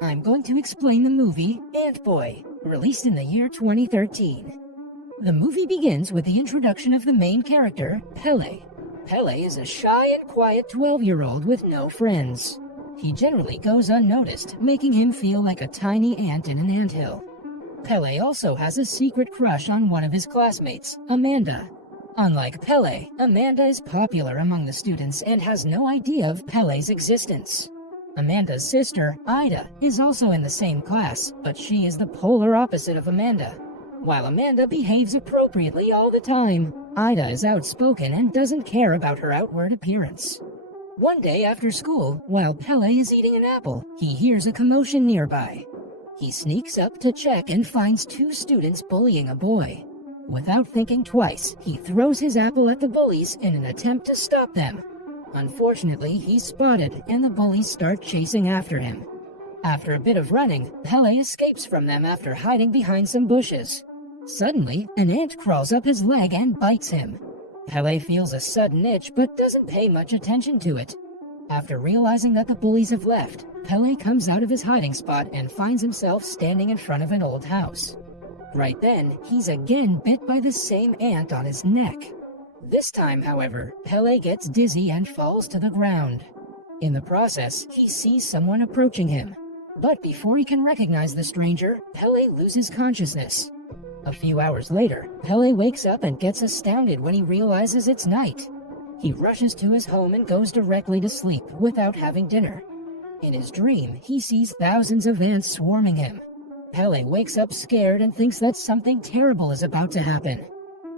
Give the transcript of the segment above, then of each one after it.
I'm going to explain the movie Ant-Boy, released in the year 2013. The movie begins with the introduction of the main character, Pele. Pele is a shy and quiet 12-year-old with no friends. He generally goes unnoticed, making him feel like a tiny ant in an anthill. Pele also has a secret crush on one of his classmates, Amanda. Unlike Pele, Amanda is popular among the students and has no idea of Pele's existence. Amanda's sister, Ida, is also in the same class, but she is the polar opposite of Amanda. While Amanda behaves appropriately all the time, Ida is outspoken and doesn't care about her outward appearance. One day after school, while Pele is eating an apple, he hears a commotion nearby. He sneaks up to check and finds two students bullying a boy. Without thinking twice, he throws his apple at the bullies in an attempt to stop them. Unfortunately, he's spotted, and the bullies start chasing after him. After a bit of running, Pele escapes from them after hiding behind some bushes. Suddenly, an ant crawls up his leg and bites him. Pele feels a sudden itch but doesn't pay much attention to it. After realizing that the bullies have left, Pele comes out of his hiding spot and finds himself standing in front of an old house. Right then, he's again bit by the same ant on his neck. This time, however, Pele gets dizzy and falls to the ground. In the process, he sees someone approaching him. But before he can recognize the stranger, Pele loses consciousness. A few hours later, Pele wakes up and gets astounded when he realizes it's night. He rushes to his home and goes directly to sleep without having dinner. In his dream, he sees thousands of ants swarming him. Pele wakes up scared and thinks that something terrible is about to happen.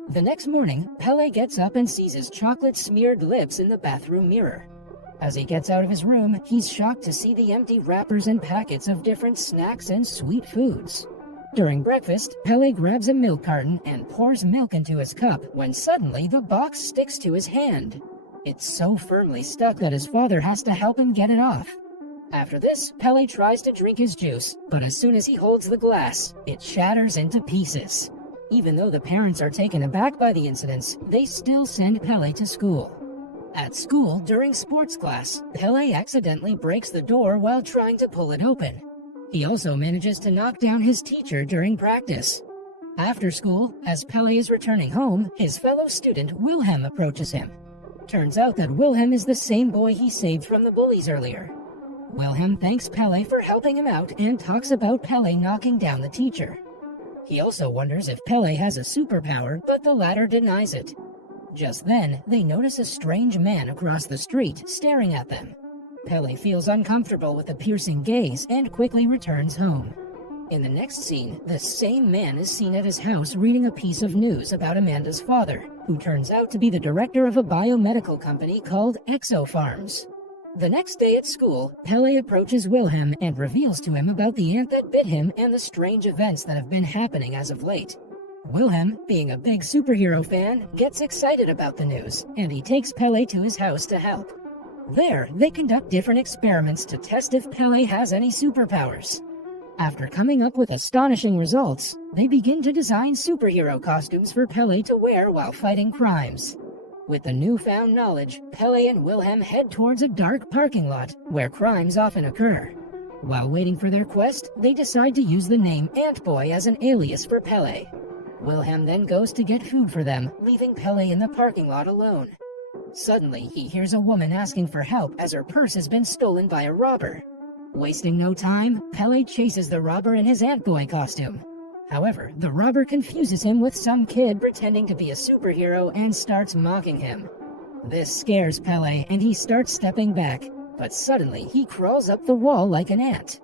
The next morning, Pele gets up and sees his chocolate-smeared lips in the bathroom mirror. As he gets out of his room, he's shocked to see the empty wrappers and packets of different snacks and sweet foods. During breakfast, Pele grabs a milk carton and pours milk into his cup when suddenly the box sticks to his hand. It's so firmly stuck that his father has to help him get it off. After this, Pele tries to drink his juice, but as soon as he holds the glass, it shatters into pieces. Even though the parents are taken aback by the incidents, they still send Pele to school. At school, during sports class, Pele accidentally breaks the door while trying to pull it open. He also manages to knock down his teacher during practice. After school, as Pele is returning home, his fellow student Wilhelm approaches him. Turns out that Wilhelm is the same boy he saved from the bullies earlier. Wilhelm thanks Pele for helping him out and talks about Pele knocking down the teacher. He also wonders if Pele has a superpower, but the latter denies it. Just then, they notice a strange man across the street staring at them. Pele feels uncomfortable with the piercing gaze and quickly returns home. In the next scene, the same man is seen at his house reading a piece of news about Amanda's father, who turns out to be the director of a biomedical company called ExoPharms. The next day at school, Pele approaches Wilhelm and reveals to him about the ant that bit him and the strange events that have been happening as of late. Wilhelm, being a big superhero fan, gets excited about the news, and he takes Pele to his house to help. There, they conduct different experiments to test if Pele has any superpowers. After coming up with astonishing results, they begin to design superhero costumes for Pele to wear while fighting crimes. With the newfound knowledge, Pele and Wilhelm head towards a dark parking lot where crimes often occur. While waiting for their quest, they decide to use the name Ant-Boy as an alias for Pele. Wilhelm then goes to get food for them, leaving Pele in the parking lot alone. Suddenly, he hears a woman asking for help as her purse has been stolen by a robber. Wasting no time, Pele chases the robber in his Ant-Boy costume. However, the robber confuses him with some kid pretending to be a superhero and starts mocking him. This scares Pele and he starts stepping back, but suddenly he crawls up the wall like an ant.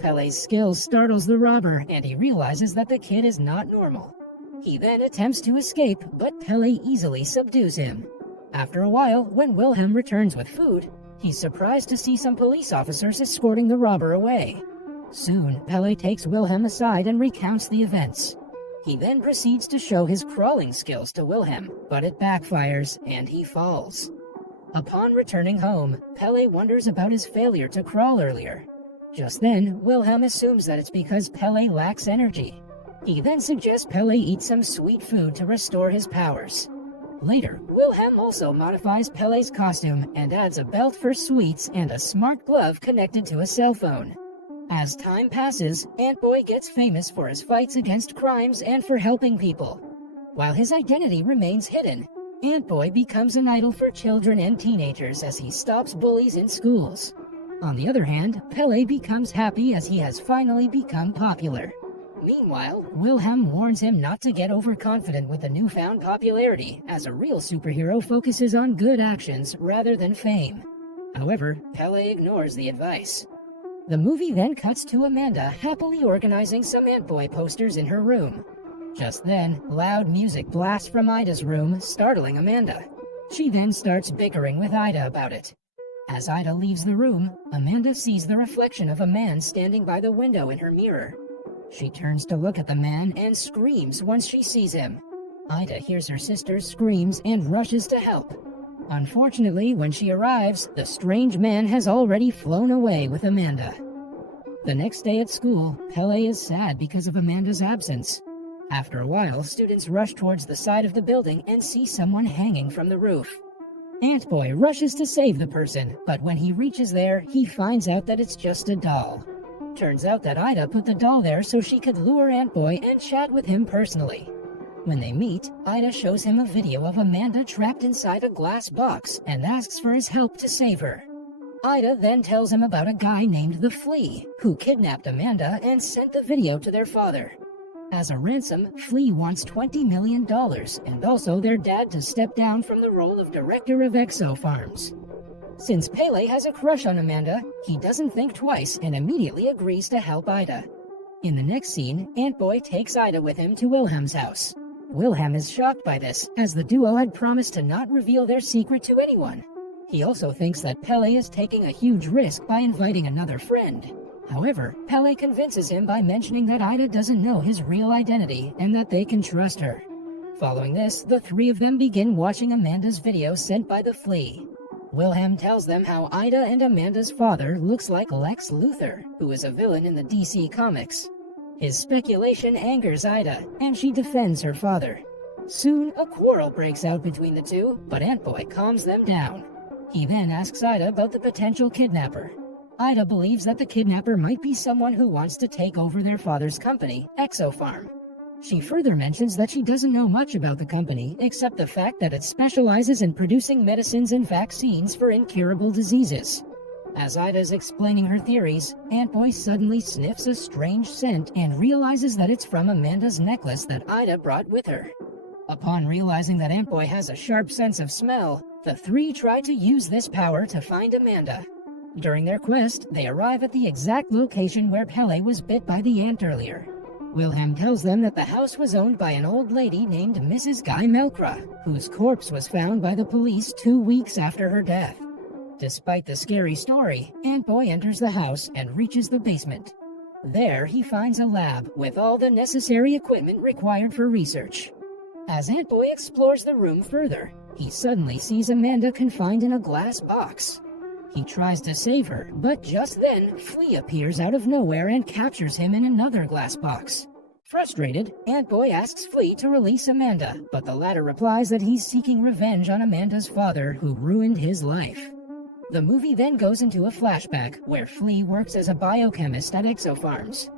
Pele's skill startles the robber and he realizes that the kid is not normal. He then attempts to escape, but Pele easily subdues him. After a while, when Wilhelm returns with food, he's surprised to see some police officers escorting the robber away. Soon, Pele takes Wilhelm aside and recounts the events. He then proceeds to show his crawling skills to Wilhelm, but it backfires and he falls. Upon returning home, Pele wonders about his failure to crawl earlier. Just then, Wilhelm assumes that it's because Pele lacks energy. He then suggests Pele eat some sweet food to restore his powers. Later, Wilhelm also modifies Pele's costume and adds a belt for sweets and a smart glove connected to a cell phone. As time passes, Ant-Boy gets famous for his fights against crimes and for helping people. While his identity remains hidden, Ant-Boy becomes an idol for children and teenagers as he stops bullies in schools. On the other hand, Pele becomes happy as he has finally become popular. Meanwhile, Wilhelm warns him not to get overconfident with the newfound popularity, as a real superhero focuses on good actions rather than fame. However, Pele ignores the advice. The movie then cuts to Amanda happily organizing some Ant-Boy posters in her room. Just then, loud music blasts from Ida's room, startling Amanda. She then starts bickering with Ida about it. As Ida leaves the room, Amanda sees the reflection of a man standing by the window in her mirror. She turns to look at the man and screams once she sees him. Ida hears her sister's screams and rushes to help. Unfortunately, when she arrives, the strange man has already flown away with Amanda. The next day at school, Pele is sad because of Amanda's absence. After a while, students rush towards the side of the building and see someone hanging from the roof. Ant-Boy rushes to save the person, but when he reaches there, he finds out that it's just a doll. Turns out that Ida put the doll there so she could lure Ant-Boy and chat with him personally. When they meet, Ida shows him a video of Amanda trapped inside a glass box and asks for his help to save her. Ida then tells him about a guy named the Flea, who kidnapped Amanda and sent the video to their father. As a ransom, Flea wants $20 million and also their dad to step down from the role of director of Exo Farms. Since Pele has a crush on Amanda, he doesn't think twice and immediately agrees to help Ida. In the next scene, Ant-Boy takes Ida with him to Wilhelm's house. Wilhelm is shocked by this, as the duo had promised to not reveal their secret to anyone. He also thinks that Pele is taking a huge risk by inviting another friend. However, Pele convinces him by mentioning that Ida doesn't know his real identity and that they can trust her. Following this, the three of them begin watching Amanda's video sent by the Flea. Wilhelm tells them how Ida and Amanda's father looks like Lex Luthor, who is a villain in the DC Comics. His speculation angers Ida, and she defends her father. Soon, a quarrel breaks out between the two, but Ant-Boy calms them down. He then asks Ida about the potential kidnapper. Ida believes that the kidnapper might be someone who wants to take over their father's company, Exo Farm. She further mentions that she doesn't know much about the company, except the fact that it specializes in producing medicines and vaccines for incurable diseases. As Ida's explaining her theories, Ant-Boy suddenly sniffs a strange scent and realizes that it's from Amanda's necklace that Ida brought with her. Upon realizing that Ant-Boy has a sharp sense of smell, the three try to use this power to find Amanda. During their quest, they arrive at the exact location where Pele was bit by the ant earlier. Wilhelm tells them that the house was owned by an old lady named Mrs. Guy Melkra, whose corpse was found by the police 2 weeks after her death. Despite the scary story, Ant-Boy enters the house and reaches the basement. There, he finds a lab with all the necessary equipment required for research. As Ant-Boy explores the room further, he suddenly sees Amanda confined in a glass box. He tries to save her, but just then, Flea appears out of nowhere and captures him in another glass box. Frustrated, Ant-Boy asks Flea to release Amanda, but the latter replies that he's seeking revenge on Amanda's father, who ruined his life. The movie then goes into a flashback where Flea works as a biochemist at Exo Farms.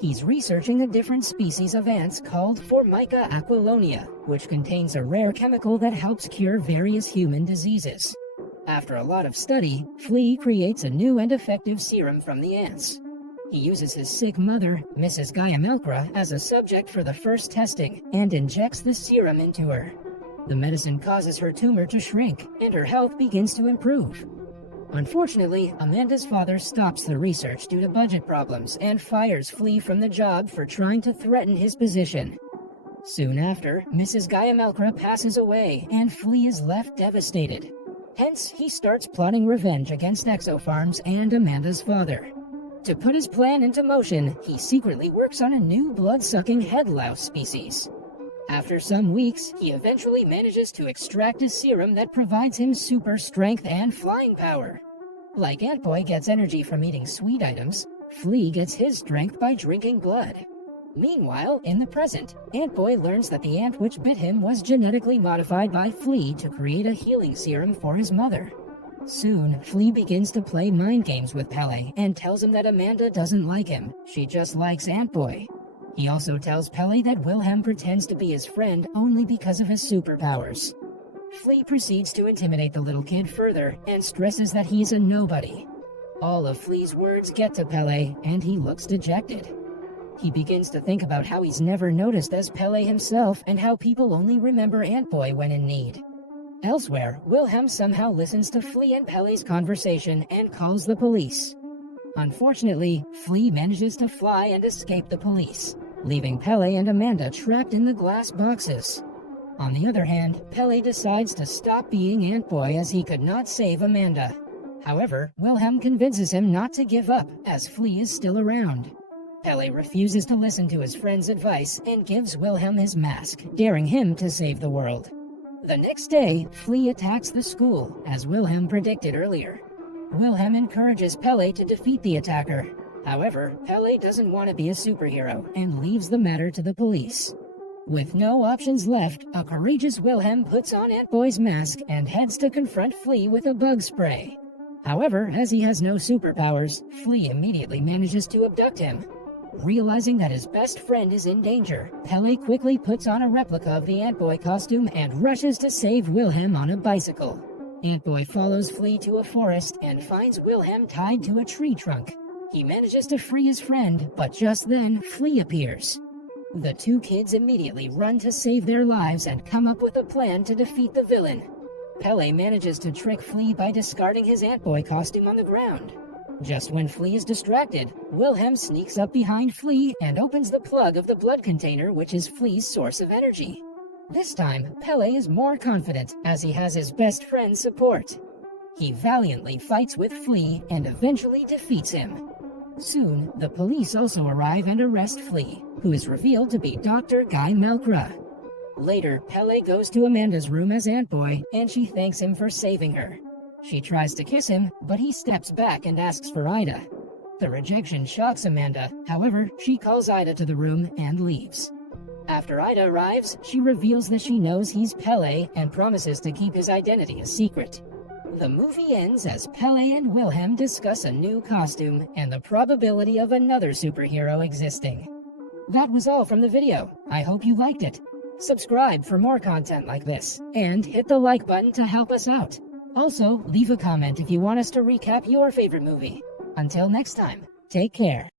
He's researching a different species of ants called Formica aquilonia, which contains a rare chemical that helps cure various human diseases. After a lot of study, Flea creates a new and effective serum from the ants. He uses his sick mother, Mrs. Gaia Melkra, as a subject for the first testing and injects the serum into her. The medicine causes her tumor to shrink, and her health begins to improve. Unfortunately, Amanda's father stops the research due to budget problems and fires Flea from the job for trying to threaten his position. Soon after, Mrs. Gaia Melkra passes away, and Flea is left devastated. Hence, he starts plotting revenge against Exo Farms and Amanda's father. To put his plan into motion, he secretly works on a new blood-sucking head louse species. After some weeks, he eventually manages to extract a serum that provides him super strength and flying power. Like Ant-Boy gets energy from eating sweet items, Flea gets his strength by drinking blood. Meanwhile, in the present, Ant-Boy learns that the ant which bit him was genetically modified by Flea to create a healing serum for his mother. Soon, Flea begins to play mind games with Pele and tells him that Amanda doesn't like him, she just likes Ant-Boy. He also tells Pele that Wilhelm pretends to be his friend only because of his superpowers. Flea proceeds to intimidate the little kid further and stresses that he's a nobody. All of Flea's words get to Pele, and he looks dejected. He begins to think about how he's never noticed as Pele himself and how people only remember Ant-Boy when in need. Elsewhere, Wilhelm somehow listens to Flea and Pele's conversation and calls the police. Unfortunately, Flea manages to fly and escape the police, leaving Pele and Amanda trapped in the glass boxes. On the other hand, Pele decides to stop being Ant-Boy as he could not save Amanda. However, Wilhelm convinces him not to give up as Flea is still around. Pele refuses to listen to his friend's advice and gives Wilhelm his mask, daring him to save the world. The next day, Flea attacks the school, as Wilhelm predicted earlier. Wilhelm encourages Pele to defeat the attacker. However, Pele doesn't want to be a superhero and leaves the matter to the police. With no options left, a courageous Wilhelm puts on Ant-Boy's mask and heads to confront Flea with a bug spray. However, as he has no superpowers, Flea immediately manages to abduct him. Realizing that his best friend is in danger, Pele quickly puts on a replica of the Ant-Boy costume and rushes to save Wilhelm on a bicycle. Ant-Boy follows Flea to a forest and finds Wilhelm tied to a tree trunk. He manages to free his friend, but just then, Flea appears. The two kids immediately run to save their lives and come up with a plan to defeat the villain. Pele manages to trick Flea by discarding his Ant-Boy costume on the ground. Just when Flea is distracted, Wilhelm sneaks up behind Flea and opens the plug of the blood container, which is Flea's source of energy. This time, Pele is more confident as he has his best friend's support. He valiantly fights with Flea and eventually defeats him. Soon, the police also arrive and arrest Flea, who is revealed to be Dr. Guy Melkra. Later, Pele goes to Amanda's room as Ant-Boy, and she thanks him for saving her. She tries to kiss him, but he steps back and asks for Ida. The rejection shocks Amanda, however, she calls Ida to the room and leaves. After Ida arrives, she reveals that she knows he's Pele and promises to keep his identity a secret. The movie ends as Pele and Wilhelm discuss a new costume and the probability of another superhero existing. That was all from the video. I hope you liked it. Subscribe for more content like this, and hit the like button to help us out. Also, leave a comment if you want us to recap your favorite movie. Until next time, take care.